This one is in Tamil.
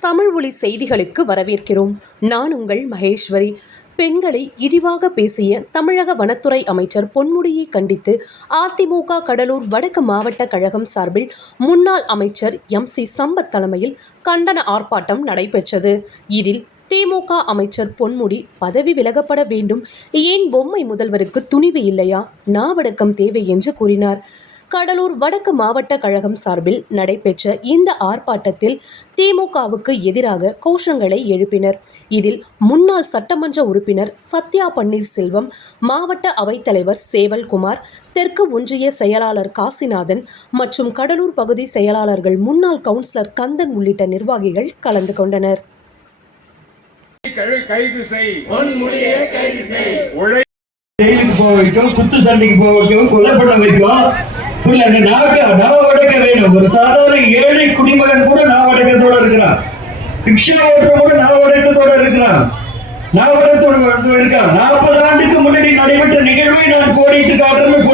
தமிழ் ஒளி செய்திகளுக்கு வரவேற்கிறோம். நான் உங்கள் மகேஸ்வரி. பெண்களை இழிவாக பேசிய தமிழக வனத்துறை அமைச்சர் பொன்முடியை கண்டித்து அதிமுக கடலூர் வடக்கு மாவட்ட கழகம் சார்பில் முன்னாள் அமைச்சர் எம் சி சம்பத் தலைமையில் கண்டன ஆர்ப்பாட்டம் நடைபெற்றது. இதில் திமுக அமைச்சர் பொன்முடி பதவி விலகப்பட வேண்டும். ஏன் பொம்மை முதல்வருக்கு துணிவு இல்லையா? நாவடக்கம் தேவை என்று கூறினார். கடலூர் வடக்கு மாவட்ட கழகம் சார்பில் நடைபெற்ற இந்த ஆர்ப்பாட்டத்தில் திமுகவுக்கு எதிராக கோஷங்களை எழுப்பினர். இதில் முன்னாள் சட்டமன்ற உறுப்பினர் சத்யா பன்னீர்செல்வம் மாவட்ட அவைத்தலைவர் சேவல்குமார் தெற்கு ஒன்றிய செயலாளர் காசிநாதன் மற்றும் கடலூர் பகுதி செயலாளர்கள் முன்னாள் கவுன்சிலர் கந்தன் உள்ளிட்ட நிர்வாகிகள் கலந்து கொண்டனர். கைது செய் கைது செய் உழை ஜெயிலுக்கு போக வைக்கும் குத்து சண்டைக்கு போக வைக்கும் கொல்லப்பட வைக்கும் புரியல நாக்க ஒரு சாதாரண ஏழை குடிமகன் கூட நாவடக்கத்தோட இருக்கிறான். ரிக்ஷா ஓட்டுற கூட நாவடக்கத்தோட இருக்கிறான். நாவ இருக்கான். நாற்பது ஆண்டுக்கு முன்னாடி நடைபெற்ற நிகழ்வை நான் கோடிட்டு காட்டுறேன்னு